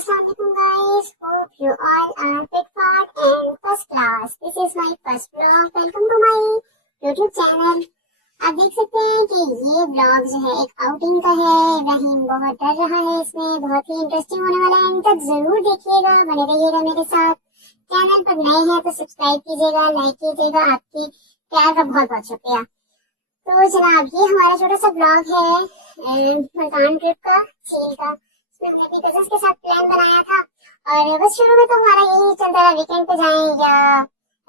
Assalamualaikum guys. Hope you all are fit, fat and first class. This is my first vlog. Welcome to my YouTube channel. आप देख सकते हैं कि ये blog जो है एक आउटिंग का है। इब्राहिम बहुत डर रहा है, इसमें बहुत ही इंटरेस्टिंग होने वाला है। एंड तक जरूर देखिएगा, बने रहिएगा मेरे साथ। चैनल पर नए हैं तो सब्सक्राइब कीजिएगा, लाइक कीजिएगा। आपकी प्यार का बहुत बहुत शुक्रिया। तो जनाब, ये हमारा छोटा सा ब्लॉग है मुल्तान ट्रिप का, झील का। अपने कजन्स के साथ प्लान बनाया था और बस शुरू में तो हमारा यही चलता रहा, वीकेंड पे जाएं या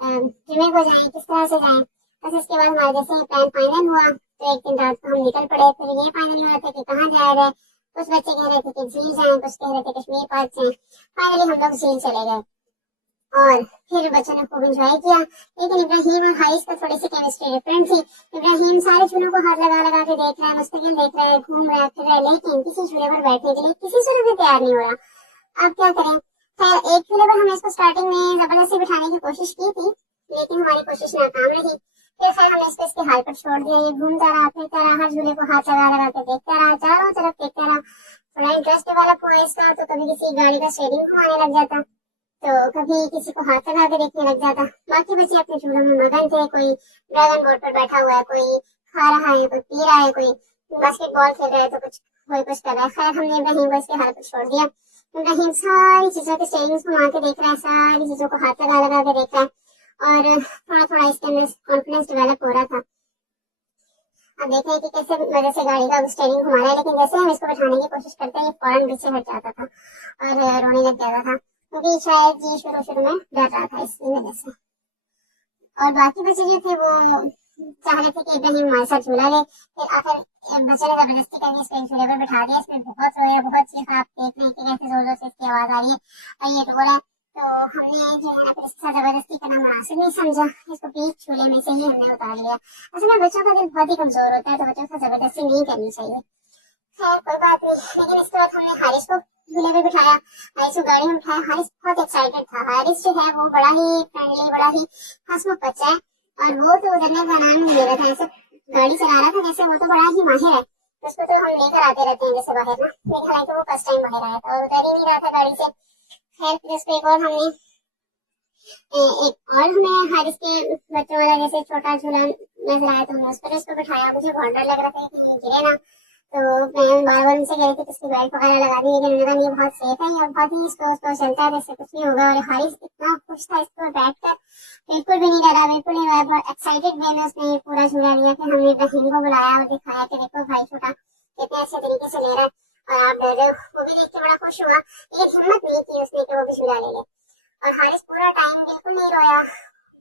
जुमे को जाएं, किस तरह से जाएं। बस इसके बाद हमारा जैसे प्लान फाइनल हुआ तो एक दिन रात को हम निकल पड़े। फिर ये फाइनल हुआ था कि कहाँ जा रहे हैं। कुछ बच्चे कह रहे थे कि झील जाएं, कुछ कह रहे थे कश्मीर पार्क जाएं। फाइनली हम लोग झील चले गए और फिर बच्चों ने खूब एंजॉय किया। लेकिन इब्राहिम और हारिस का थोड़ी सी केमिस्ट्री डिफरेंट थी। इब्राहिम सारे झूलों को हाथ लगा लगा के देख रहा है, मुस्तकिल देख रहा है, घूम रहा है, फिर रहा है, लेकिन किसी झूले पर बैठने के लिए किसी सूरत में तैयार नहीं हो रहा। अब क्या करें। खैर, एक झूले पर हमने इसको स्टार्टिंग में जबरदस्ती बिठाने की कोशिश की थी, लेकिन हमारी कोशिश नाकाम रही। फिर खैर हमने इसको इसके हाल पर छोड़ दिया। ये घूमता रहा, फिरता रहा, हर झूले को हाथ लगा लगा के देखता रहा, चारों तरफ देखता रहा। थोड़ा इंटरेस्ट डेवलप हुआ इसका, तो कभी किसी गाड़ी का स्टेयरिंग घुमाने लग जाता, तो कभी किसी को हाथ लगा के देखने लग जाता। बाकी बच्चे अपने झूलों में मगन थे। कोई ड्रैगन बोर्ड पर बैठा हुआ है, कोई खा रहा है, कोई पी रहा है, कोई बास्केटबॉल खेल रहा है, तो कोई कुछ कर रहा है। खैर, हमने इब्राहिम को इसके हाथ पर छोड़ दिया। इब्राहिम सारी चीजों के स्टेयरिंग घुमा के देख रहा है, सारी चीजों को हाथ लगा लगा के देख रहा है और थोड़ा थोड़ा इसके अंदर कॉन्फिडेंस डेवलप हो रहा था। अब देख रहे हैं कि कैसे मजे से गाड़ी का स्टेयरिंग घुमा रहा है, लेकिन जैसे हम इसको बैठाने की कोशिश करते हैं ये फौरन पीछे हट जाता था और रोने लग जाता था, क्योंकि शायद ये शुरू में डर रहा था इसकी वजह से। और बाकी बच्चे जो थे वो चाह रहे थे कि इब्राहिम हमारे साथ झूला ले। फिर आखिर बच्चे ने जबरदस्ती करके इसको एक झूले पर बैठा दिया। इसमें बहुत रोया, बहुत चीखा। आप देख रहे हैं कि कैसे जोर जोर से इसकी आवाज आ रही है और ये रो रहा है। तो हमने जो है फिर इसके साथ जबरदस्ती करना मुनासिब नहीं समझा। इसको बीच झूले में से ही हमने उतार लिया। असल में बच्चों का दिल बहुत ही कमजोर होता है, तो बच्चों को जबरदस्ती नहीं करनी चाहिए। खैर, कोई बात नहीं। लेकिन इसके बाद हमने हारिस को झूले पे बिठाया, हारिस को गाड़ी में बिठाया। हारिस बहुत एक्साइटेड था। हारिस जो है वो बड़ा ही फ्रेंडली, बड़ा ही हंसमुख बच्चा है और वो तो उतरने का नाम नहीं ले रहा था। ऐसे गाड़ी चला रहा था जैसे वो तो बड़ा ही माहिर है। उसको तो हम लेकर आते रहते हैं जैसे बाहर ना, लेकिन हालांकि वो फर्स्ट टाइम बाहर आया था और उतर ही नहीं रहा था गाड़ी से। खैर, फिर उसको एक और हमें हारिस के बच्चों वाला जैसे छोटा झूला नजर आया, तो हमने उस पर उसको बिठाया। मुझे बहुत डर लग रहा था कि गिरे ना, तो मैं बार बार उनसे कह रही थी कि इसकी बेल्ट वगैरह लगा दी, लेकिन उन्होंने कहा ये बहुत सेफ है, ये बहुत ही इसको चलता है, इससे कुछ नहीं होगा। और हारिस इतना खुश था इसको बैठकर, बिल्कुल भी नहीं डरा, बिल्कुल नहीं डरा। बहुत एक्साइटेड वे में उसने पूरा झूला लिया। फिर हमने इब्राहिम को बुलाया और दिखाया कि देखो भाई छोटा कितने अच्छे तरीके से ले रहा है और आप डर रहे हो। वो भी देख के बड़ा खुश हुआ, लेकिन हिम्मत नहीं की उसने कि वो भी झूला ले ले। और हारिस पूरा टाइम बिल्कुल नहीं रोया,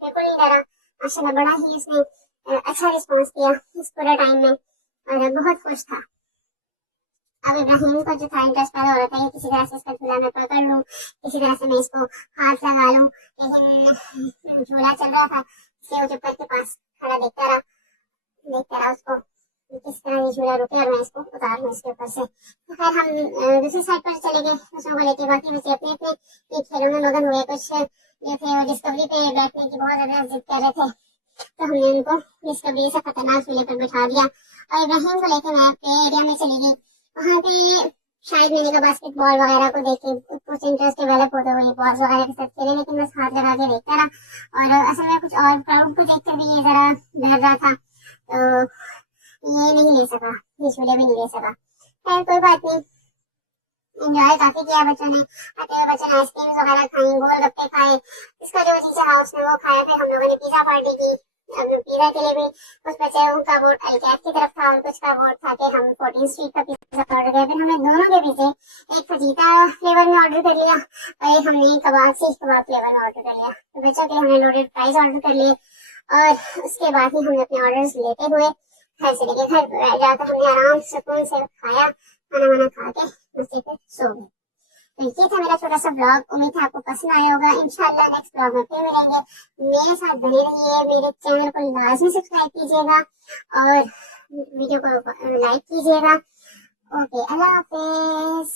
बिल्कुल नहीं डरा। माशाल्लाह बड़ा ही उसने अच्छा रिस्पॉन्स दिया इस पूरे टाइम में और बहुत खुश था। अब इब्राहिम को जो था इंटरेस्ट पैदा हो रहा था, किसी तरह से इसका झूला मैं पकड़ लूं, किसी तरह से मैं इसको हाथ लगा लूं। लेकिन झूला चल रहा था, इसलिए वो चुपकर के पास खड़ा देखता रहा उसको किस तरह ये झूला रुके और मैं इसको उतार लूं इसके ऊपर से। तो खैर हम दूसरी साइड पर चले गए बच्चों को लेके। बाकी बच्चे अपने अपने खेलों में मगन हुए। कुछ जो थे वो डिस्कवरी पे बैठने की बहुत ज्यादा जिद कर रहे थे, तो हमने उनको डिस्कवरी से खतरनाक झूले पर बैठा दिया और इब्राहिम को लेकर मैं प्ले एरिया में चली गई। वहाँ पे शायद मैंने कहा बास्केटबॉल वगैरह को देख के कुछ इंटरेस्ट डेवलप होता हुआ बॉल्स वगैरह के साथ खेले, लेकिन बस हाथ लगा के देखता रहा और असल में कुछ और क्राउड को देखकर भी ये जरा डर रहा था, तो ये नहीं ले सका, ये झूले भी नहीं ले सका। खैर कोई बात नहीं, एंजॉय काफी किया बच्चों ने। आते हुए बच्चों ने आइसक्रीम वगैरह खाई, गोलगप्पे खाए, इसका जो जी चाहा उसने वो खाया। फिर हम लोगों ने पिज्जा पार्टी की। पिज्जा के लिए भी कुछ बच्चे का वोट अलकैफ की तरफ था और कुछ का वोट था कि हम 14 स्ट्रीट का पिज्जा ऑर्डर किया। फिर हमने दोनों के पीछे एक फजीता फ्लेवर में ऑर्डर कर लिया और एक हमने कबाब सीख कबाब फ्लेवर में ऑर्डर कर लिया। तो बच्चों के लिए हमने लोडेड फ्राइज ऑर्डर कर लिए और उसके बाद ही हमने अपने ऑर्डर्स लेते हुए घर चले गए। घर जाकर हमने आराम सुकून से खाया, खाना वाना खा के मस्ती पे सो गए। तो ये था मेरा छोटा सा ब्लॉग। उम्मीद है आपको पसंद आया होगा। इंशाल्लाह नेक्स्ट ब्लॉग में फिर मिलेंगे। मेरे साथ बने रहिए, मेरे चैनल को लाजमी सब्सक्राइब कीजिएगा और वीडियो को लाइक कीजिएगा। ओके, अल्लाह हाफिज।